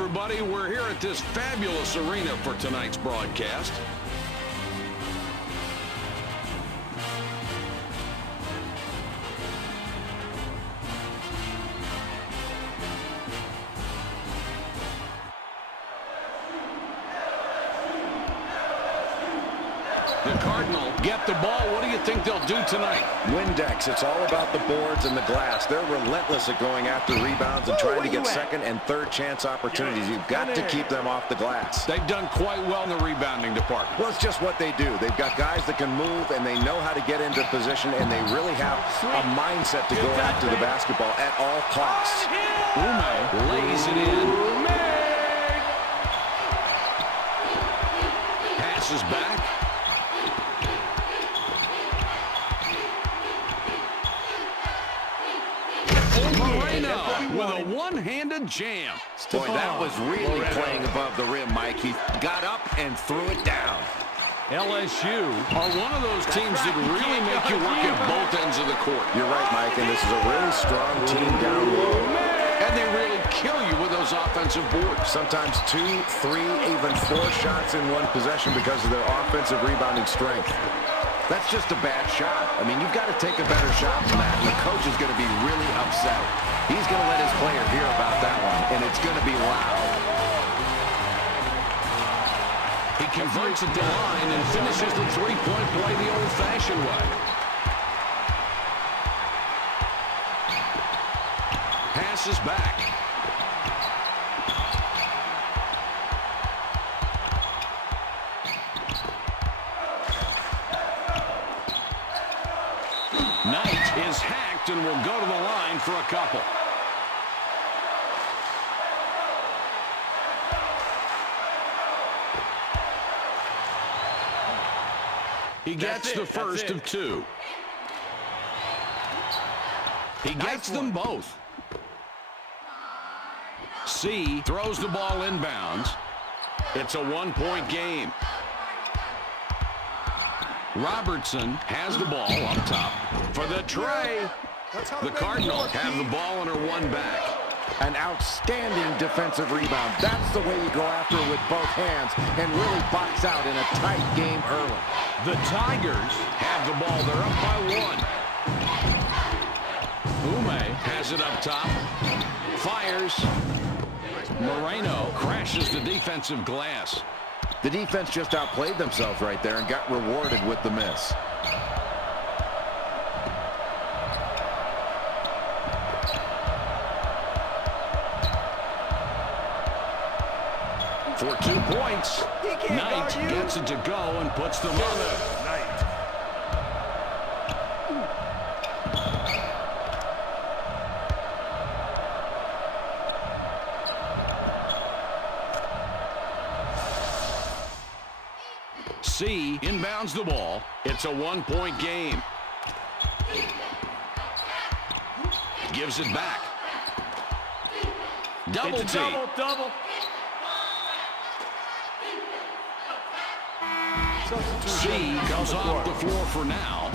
everybody. We're here at this fabulous arena for tonight's broadcast. The Cardinal get the ball. What do you think they'll do tonight? Windex. It's all about the boards and the glass. They're relentless at going after rebounds and trying to get second and third chance opportunities. You've got to keep them off the glass. They've done quite well in the rebounding department. Well, it's just what they do. They've got guys that can move, and they know how to get into position, and they really have a mindset to go after the basketball at all costs. Ume lays it in. Passes back. With a one-handed jam. Boy, that was really playing above the rim, Mike. He got up and threw it down. LSU are one of those teams that really make you work at both ends of the court. You're right, Mike, and this is a really strong team down low. And they really kill you with those offensive boards. Sometimes 2, 3, even 4 shots in one possession because of their offensive rebounding strength. That's just a bad shot. I mean, you've got to take a better shot than that, and the coach is going to be really upset. He's going to let his player hear about that one, and it's going to be loud. He converts at the line and finishes the three-point play the old-fashioned way. Passes back. Knight is hacked and will go to the line for a couple. He gets the first of 2. He gets them both. C throws the ball inbounds. It's a one-point game. Robertson has the ball up top for the tray. The Cardinal have the ball on her one back. An outstanding defensive rebound. That's the way you go after it with both hands and really box out in a tight game early. The Tigers have the ball. They're up by 1. Ume has it up top. Fires. Moreno crashes the defensive glass. The defense just outplayed themselves right there and got rewarded with the miss. For 2 points, Knight gets it to go and puts them on. C inbounds the ball. It's a one-point game. Gives it back. Double T. Double. C comes off the floor for now.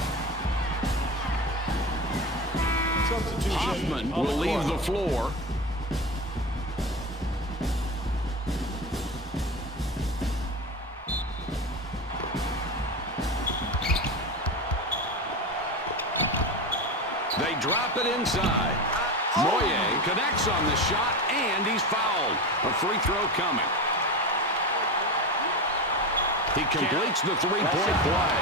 Hoffman will leave the floor. They drop it inside. Moye connects on the shot, and he's fouled. A free throw coming. He completes the three-point play.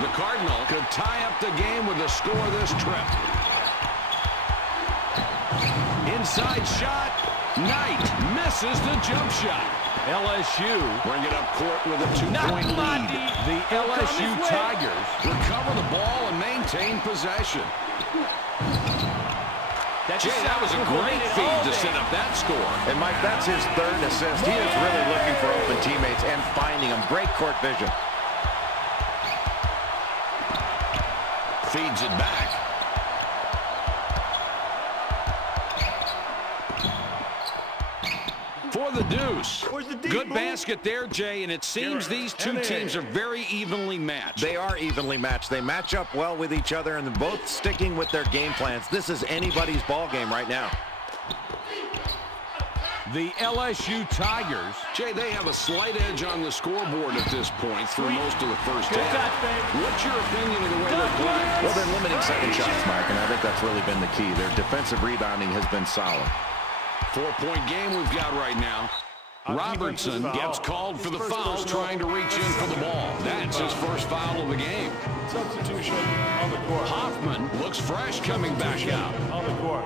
The Cardinal could tie up the game with a score this trip. Inside shot. Knight misses the jump shot. LSU bring it up court with a 2-point lead. The LSU Tigers recover the ball and maintain possession. Jay, that was a great feed to set up that score. And, Mike, that's his 3rd assist. He is really looking for open teammates and finding them. Great court vision. Feeds it back. For the deuce. Good basket there, Jay, and it seems these two teams are very evenly matched. They are evenly matched. They match up well with each other, and they're both sticking with their game plans. This is anybody's ball game right now. the LSU Tigers. Jay, they have a slight edge on the scoreboard at this point through most of the first half. What's your opinion of the way they're playing? Well, they're limiting second shots, Mike, and I think that's really been the key. Their defensive rebounding has been solid. 4-point game we've got right now. Robertson gets called for the foul, trying to reach in for the ball. That's his first foul of the game. Substitution on the court. Hoffman looks fresh coming back out. On the court.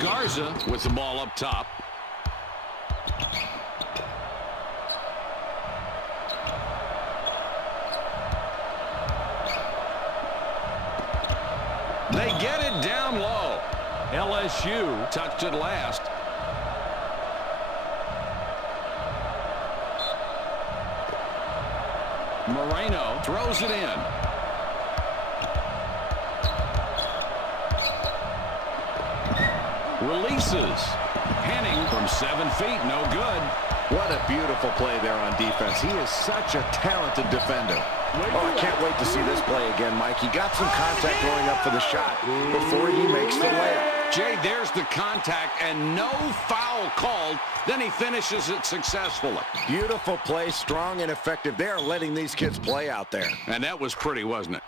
Garza with the ball up top. They get it down low. LSU Touched it last. Moreno throws it in. Releases. Henning from 7 feet, no good. What a beautiful play there on defense. He is such a talented defender. Oh, I can't wait to see this play again, Mike. He got some contact going up for the shot before he makes the layup. Jay, there's the contact and no foul called. Then he finishes it successfully. Beautiful play, strong and effective. They are letting these kids play out there. And that was pretty, wasn't it?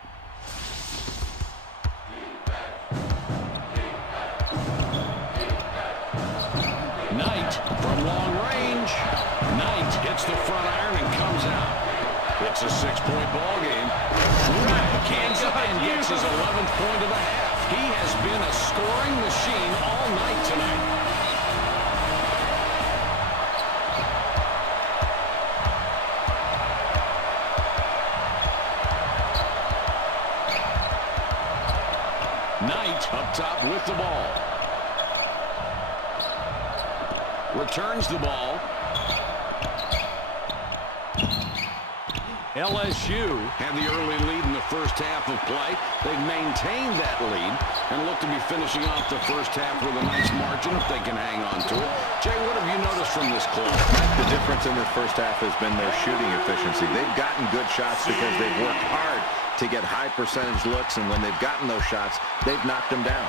Knight from long range. Knight hits the front iron and comes out. It's a 6-point ball game. Cans up and gets his 11th point of the half. He has been a scoring machine all night tonight. Knight up top with the ball. Returns the ball. LSU Had the early lead in the first half of play. They've maintained that lead and look to be finishing off the first half with a nice margin if they can hang on to it. Jay, what have you noticed from this club? The difference in this first half has been their shooting efficiency. They've gotten good shots because they've worked hard to get high percentage looks, and when they've gotten those shots, they've knocked them down.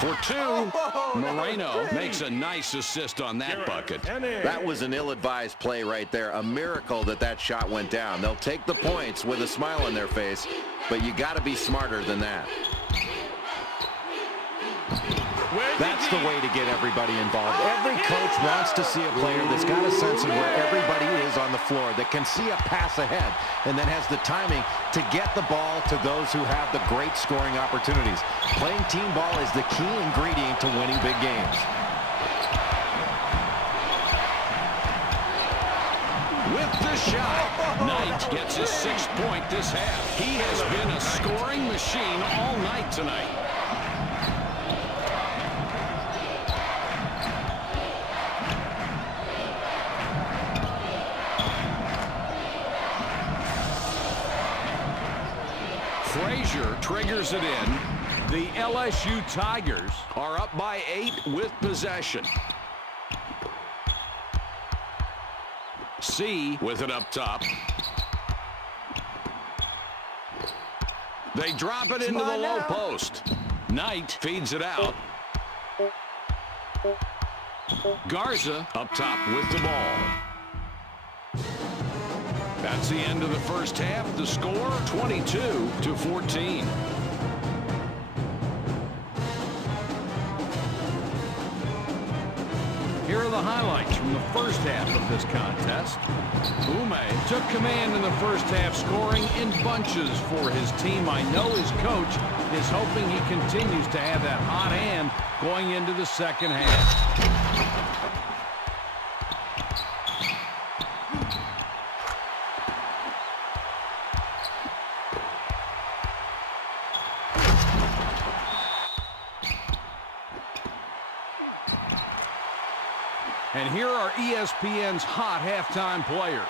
For two, Moreno makes a nice assist on that bucket. That was an ill-advised play right there. A miracle that that shot went down. They'll take the points with a smile on their face, but you got to be smarter than that. That's the way to get everybody involved. Every coach wants to see a player that's got a sense of where everybody is on the floor, that can see a pass ahead, and then has the timing to get the ball to those who have the great scoring opportunities. Playing team ball is the key ingredient to winning big games. With the shot, Knight gets his 6th point this half. He has been a scoring machine all night tonight. Frazier triggers it in. the LSU Tigers are up by 8 with possession. C with it up top. They drop it into the low post. Knight feeds it out. Garza up top with the ball. That's the end of the first half. The score, 22-14. Here are the highlights from the first half of this contest. Ume took command in the first half, scoring in bunches for his team. I know his coach is hoping he continues to have that hot hand going into the second half. And here are ESPN's hot halftime players.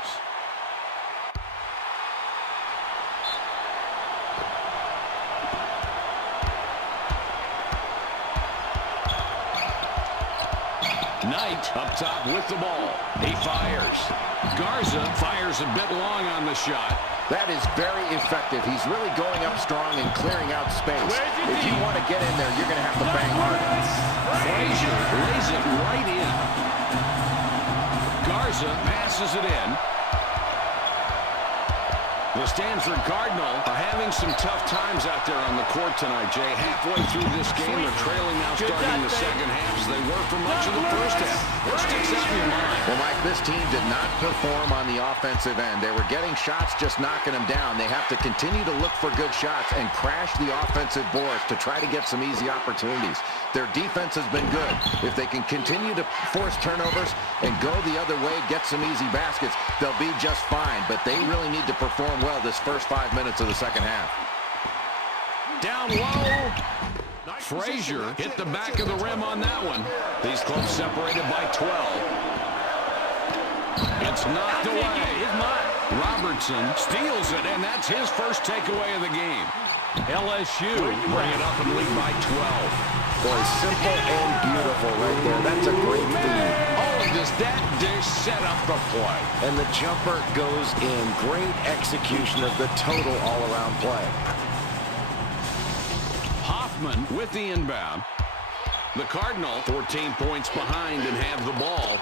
Knight up top with the ball. He fires. Garza fires a bit long on the shot. That is very effective. He's really going up strong and clearing out space. If you want to get in there, you're going to have to bang hard. Frazier lays it right in. Garza passes it in. The Stanford Cardinal are having some tough times out there on the court tonight, Jay. Halfway through this game, they're trailing now starting the second half as they were for much of the first half. What sticks out in your mind? Well, Mike, this team did not perform on the offensive end. They were getting shots, just knocking them down. They have to continue to look for good shots and crash the offensive boards to try to get some easy opportunities. Their defense has been good. If they can continue to force turnovers and go the other way, get some easy baskets, they'll be just fine. But they really need to perform well this first 5 minutes of the second half. Down low. Frazier hit the back of the rim on that one. These clubs separated by 12. It's knocked away. Robertson steals it, and that's his first takeaway of the game. LSU bring it up and lead by 12. Boy, simple and beautiful right there. That's a great feed. Oh, does that dish set up the play? And the jumper goes in. Great execution of the total all-around play. Hoffman with the inbound. The Cardinal 14 points behind and have the ball.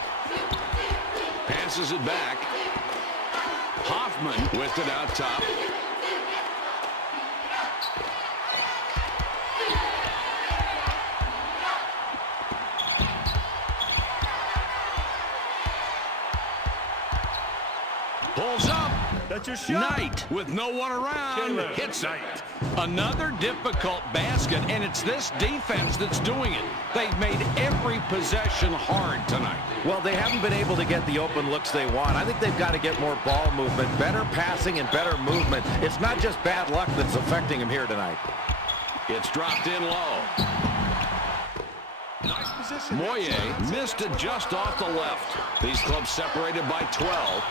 Passes it back. Hoffman with it out top. Pulls up. That's your shot. Knight with no one around. Hits it. Another difficult basket, and it's this defense that's doing it. They've made every possession hard tonight. Well, they haven't been able to get the open looks they want. I think they've got to get more ball movement, better passing and better movement. It's not just bad luck that's affecting them here tonight. It's dropped in low. Nice position. Moye missed it just off the left. These clubs separated by 12.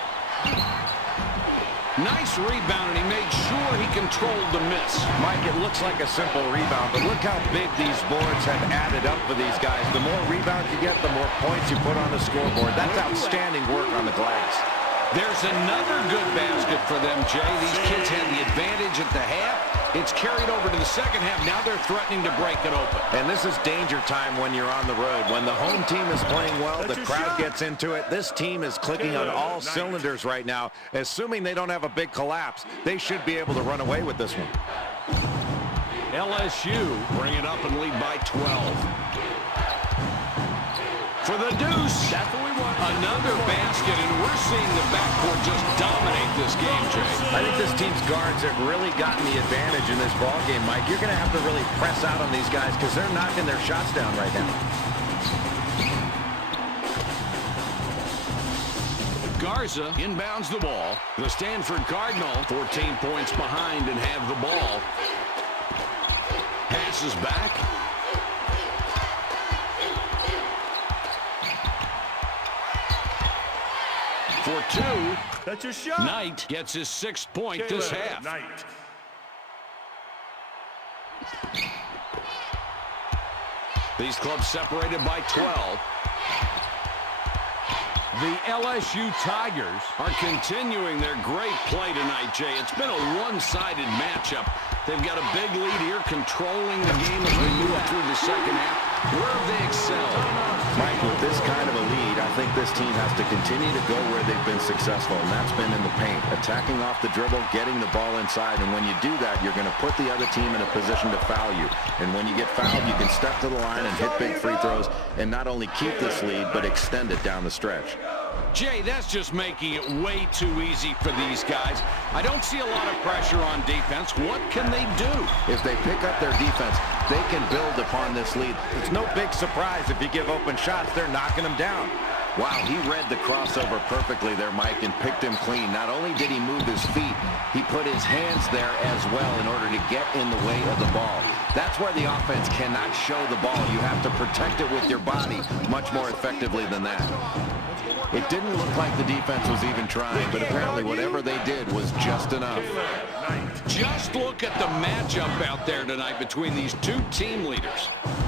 Nice rebound, and he made sure he controlled the miss. Mike, it looks like a simple rebound, but look how big these boards have added up for these guys. The more rebounds you get, the more points you put on the scoreboard. That's outstanding work on the glass. There's another good basket for them, Jay. These kids had the advantage at the half. It's carried over to the second half. Now they're threatening to break it open. And this is danger time when you're on the road. When the home team is playing well, the crowd gets into it. This team is clicking on all cylinders right now. Assuming they don't have a big collapse, they should be able to run away with this one. LSU bring it up and lead by 12. For the deuce. That's what we want. Another basket, and we're seeing the backcourt just dominate this game, Jay. I think this team's guards have really gotten the advantage in this ball game, Mike. You're going to have to really press out on these guys because they're knocking their shots down right now. Garza inbounds the ball. The Stanford Cardinal 14 points behind and have the ball. Passes back. For two. That's your shot. Knight gets his 6th point this half. Knight. These clubs separated by 12. The LSU Tigers Are continuing their great play tonight, Jay. It's been a one-sided matchup. They've got a big lead here, controlling the game as we move through the second half. Where have they excelled? Mike, with this kind of a lead, I think this team has to continue to go where they've been successful, and that's been in the paint. Attacking off the dribble, getting the ball inside, and when you do that, you're going to put the other team in a position to foul you. And when you get fouled, you can step to the line and hit big free throws and not only keep this lead, but extend it down the stretch. Jay, that's just making it way too easy for these guys. I don't see a lot of pressure on defense. What can they do? If they pick up their defense, they can build upon this lead. It's no big surprise if you give open shots, they're knocking them down. Wow, he read the crossover perfectly there, Mike, and picked him clean. Not only did he move his feet, he put his hands there as well in order to get in the way of the ball. That's where the offense cannot show the ball. You have to protect it with your body much more effectively than that. It didn't look like the defense was even trying, but apparently whatever they did was just enough. Just look at the matchup out there tonight between these two team leaders.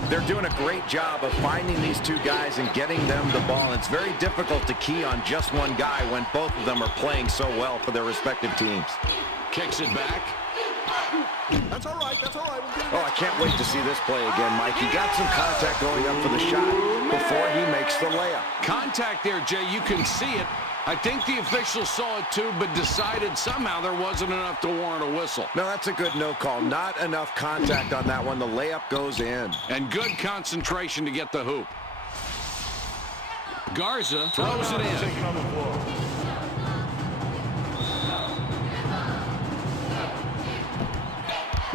They're doing a great job of finding these two guys and getting them the ball. It's very difficult to key on just one guy when both of them are playing so well for their respective teams. Kicks it back. That's all right. That's all right. Oh, I can't wait to see this play again, Mike. He got some contact going up for the shot before he makes the layup. Contact there, Jay. You can see it. I think the officials saw it too, but decided somehow there wasn't enough to warrant a whistle. No, that's a good no call. Not enough contact on that one. The layup goes in. And good concentration to get the hoop. Garza throws it in.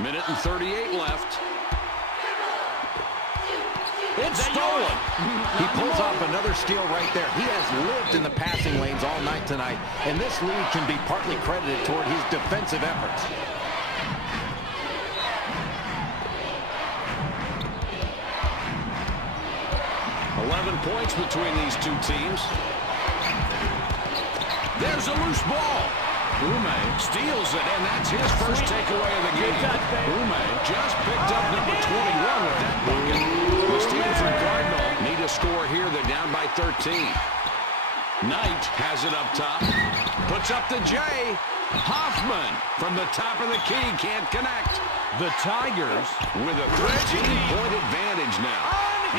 Minute and 38 left. It's stolen. He pulls off another steal right there. He has lived in the passing lanes all night tonight, and this lead can be partly credited toward his defensive efforts. $11 points between these two teams. There's a loose ball. Ume steals it, and that's his first takeaway of the game. Ume just picked up number 21 with that bucket. The Stanford Cardinal need a score here. They're down by 13. Knight has it up top. Puts up the J. Hoffman from the top of the key can't connect. The Tigers With a 13-point advantage now.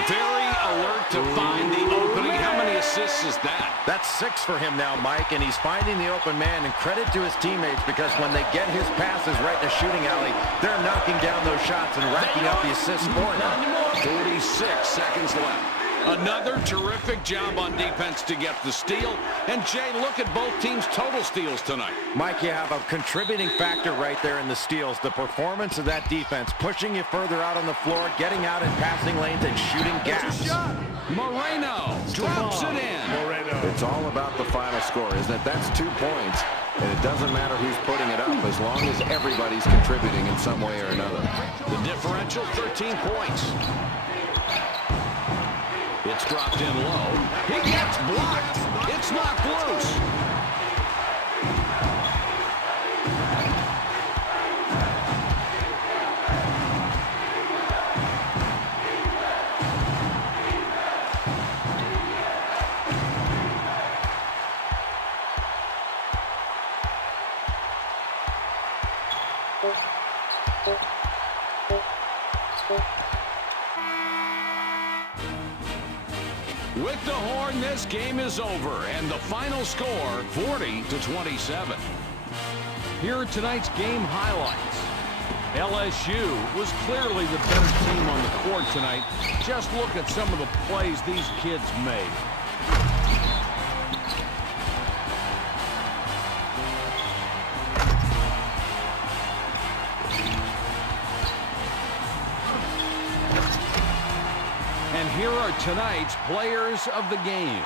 Very alert to find the opening. How many assists is that? That's 6 for him now, Mike, and he's finding the open man, and credit to his teammates because when they get his passes right in the shooting alley, they're knocking down those shots and racking up the assists for him. 46 seconds left. Another terrific job on defense to get the steal. And, Jay, look at both teams' total steals tonight. Mike, you have a contributing factor right there in the steals. The performance of that defense, pushing you further out on the floor, getting out in passing lanes, and shooting gaps. Moreno drops it in. It's all about the final score, isn't it? That's 2 points, and it doesn't matter who's putting it up as long as everybody's contributing in some way or another. The differential, 13 points. It's dropped in low. He gets blocked. It's knocked loose. With the horn, this game is over, and the final score, 40-27. Here are tonight's game highlights. LSU was clearly the better team on the court tonight. Just look at some of the plays these kids made. And here are tonight's players of the game.